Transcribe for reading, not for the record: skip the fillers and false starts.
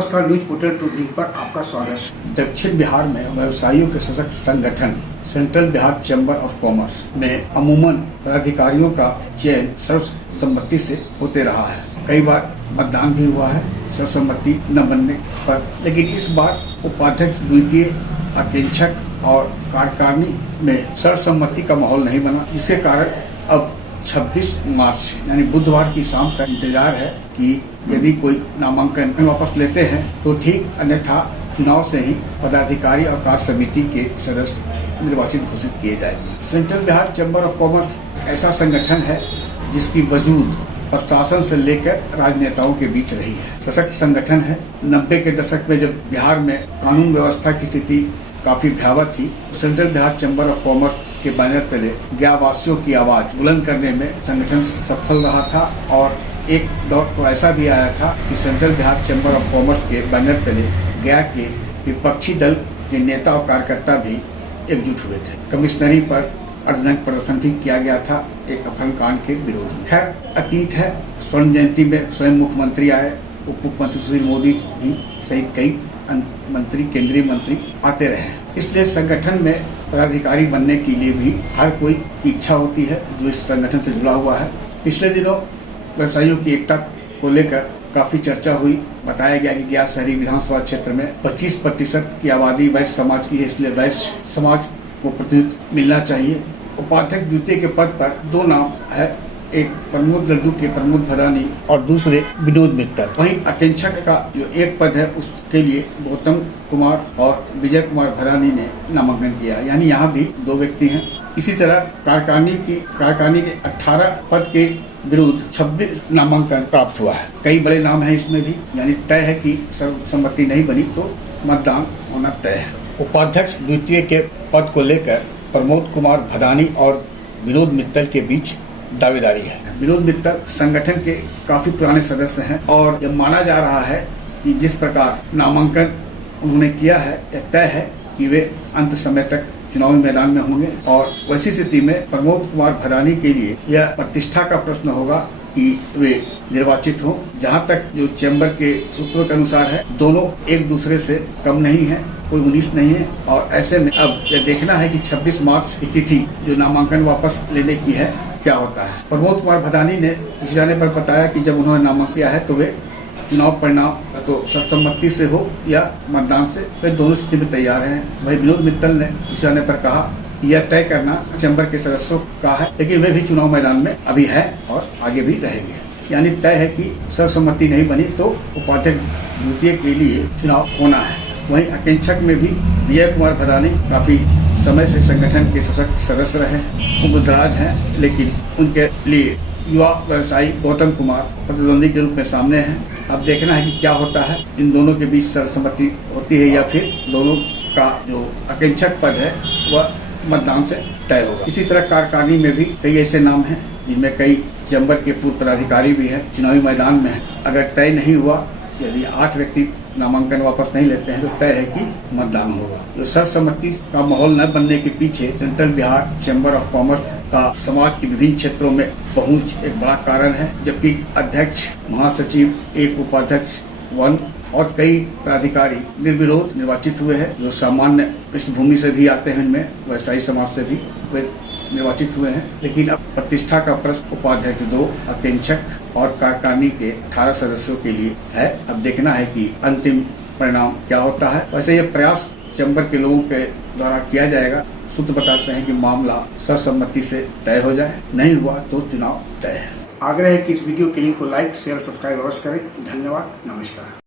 नमस्कार, news portal to league पर आपका स्वागत। दक्षिण बिहार में व्यवसायियों के सशक्त संगठन central Bihar chamber of commerce में अमूमन पदाधिकारियों का चयन सर्वसम्मति से होते रहा है। कई बार मतदान भी हुआ है सर्वसम्मति न बनने पर, लेकिन इस बार उपाध्यक्ष, द्वितीय अकेंक्षक और कार्यकारिणी में सर्वसम्मति का माहौल नहीं बना, जिसके कारण अब 26 मार्च यानी बुधवार की शाम तक इंतजार है कि यदि कोई नामांकन वापस लेते हैं तो ठीक, अन्यथा चुनाव से ही पदाधिकारी और कार्य समिति के सदस्य निर्वाचित घोषित किए जाएंगे। Central Bihar chamber of commerce ऐसा संगठन है जिसकी वजूद प्रशासन से लेकर राजनेताओं के बीच रही है। सशक्त संगठन है। 90 के दशक में जब बिहार में कानून व्यवस्था की स्थिति काफी भयावह थी, central Bihar chamber of commerce के बैनर तले गयावासियों की आवाज बुलंद करने में संगठन सफल रहा था। और एक दौर तो ऐसा भी आया था कि central Bihar chamber of commerce के बैनर तले गया के विपक्षी दल के नेता और कार्यकर्ता भी एकजुट हुए थे। कमिश्नरी पर अर्धनग्न प्रदर्शन भी किया गया था एक अपहरण कांड के विरोध में। खैर, अतीत है। स्वर्ण जयंती में स्वयं मुख्यमंत्री आए, उप मुख्यमंत्री सुशील मोदी भी सहित कई मंत्री, केंद्रीय मंत्री आते रहे। इसलिए संगठन में पदाधिकारी बनने के लिए भी हर कोई की इच्छा होती है जो इस संगठन से जुड़ा हुआ है। पिछले दिनों व्यवसायियों की एकता को लेकर काफी चर्चा हुई। बताया गया कि गया शहरी विधानसभा क्षेत्र में 25% की आबादी वैश्य समाज की है, इसलिए वैश्य समाज को प्रतिनिधित्व मिलना चाहिए। उपाध्यक्ष द्वितीय के पद पर दो नाम है, एक प्रमोद लड्डू के प्रमोद भदानी और दूसरे विनोद मित्तल। वहीं अकेंक्षक का जो एक पद है उसके लिए गौतम कुमार और विजय कुमार भदानी ने नामांकन किया, यानी यहाँ भी दो व्यक्ति हैं। इसी तरह कार्यकारिणी के 18 पद के विरुद्ध 26 नामांकन प्राप्त हुआ है। कई बड़े नाम हैं इसमें भी, यानी तय है कि सर्वसम्मति नहीं बनी तो मतदान होना तय है। उपाध्यक्ष द्वितीय के पद को लेकर प्रमोद कुमार भदानी और विनोद मित्तल के बीच दावेदारी है। विनोद मित्तल संगठन के काफी पुराने सदस्य हैं और यह माना जा रहा है कि जिस प्रकार नामांकन उन्होंने किया है, यह तय है कि वे अंत समय तक चुनावी मैदान में होंगे। और वैसी स्थिति में प्रमोद कुमार भदानी के लिए यह प्रतिष्ठा का प्रश्न होगा कि वे निर्वाचित हों। जहां तक जो चैम्बर के सूत्रों के अनुसार है, दोनों एक दूसरे से कम नहीं है, कोई 19 नहीं है। और ऐसे में अब यह देखना है कि 26 मार्च की तिथि जो नामांकन वापस लेने की है, क्या होता है। प्रमोद कुमार भदानी ने पूछे जाने पर बताया कि जब उन्होंने नामांकन किया है तो वे चुनाव परिणाम तो सर्वसम्मति से हो या मतदान से, वे दोनों स्थिति में तैयार हैं। वही विनोद मित्तल ने पूछे जाने पर कहा यह तय करना चैम्बर के सदस्यों का है, लेकिन वे भी चुनाव मैदान में अभी है और आगे भी रहेंगे। यानी तय है कि सर्वसम्मति नहीं बनी तो उपाध्यक्ष द्वितीय के लिए चुनाव होना है। वहीं अकेंक्षक में भी विजय कुमार भदानी काफी समय से संगठन के सशक्त सदस्य रहे, उम्रदराज हैं, लेकिन उनके लिए युवा व्यवसायी गौतम कुमार प्रतिद्वंदी के रूप में सामने हैं। अब देखना है कि क्या होता है, इन दोनों के बीच सर्वसम्मति होती है या फिर दोनों का जो अकेंक्षक पद है वह मतदान से तय होगा। इसी तरह कार्यकारिणी में भी कई ऐसे नाम हैं जिनमें कई चैम्बर के पूर्व पदाधिकारी भी हैं, चुनावी मैदान में हैं। अगर तय नहीं हुआ, यदि 8 व्यक्ति नामांकन वापस नहीं लेते हैं तो तय है कि मतदान होगा। तो सर्वसम्मति का माहौल न बनने के पीछे central Bihar chamber of commerce का समाज के विभिन्न क्षेत्रों में पहुंच एक बड़ा कारण है। जबकि अध्यक्ष, महासचिव, एक उपाध्यक्ष, वन और कई पदाधिकारी निर्विरोध निर्वाचित हुए हैं, जो सामान्य पृष्ठभूमि से भी आते हैं, इनमें व्यवसायी समाज से भी वे निर्वाचित हुए हैं। लेकिन अब प्रतिष्ठा का प्रश्न उपाध्यक्ष 2, अकेंक्षक और कार्यकारिणी के 18 सदस्यों के लिए है। अब देखना है कि अंतिम परिणाम क्या होता है। वैसे यह प्रयास चैम्बर के लोगों के द्वारा किया जाएगा। सूत्र बताते हैं कि मामला सर्वसम्मति से तय हो जाए, नहीं हुआ तो चुनाव तय है। आग्रह है कि इस वीडियो के लिंक को लाइक, शेयर, सब्सक्राइब अवश्य करें। धन्यवाद, नमस्कार।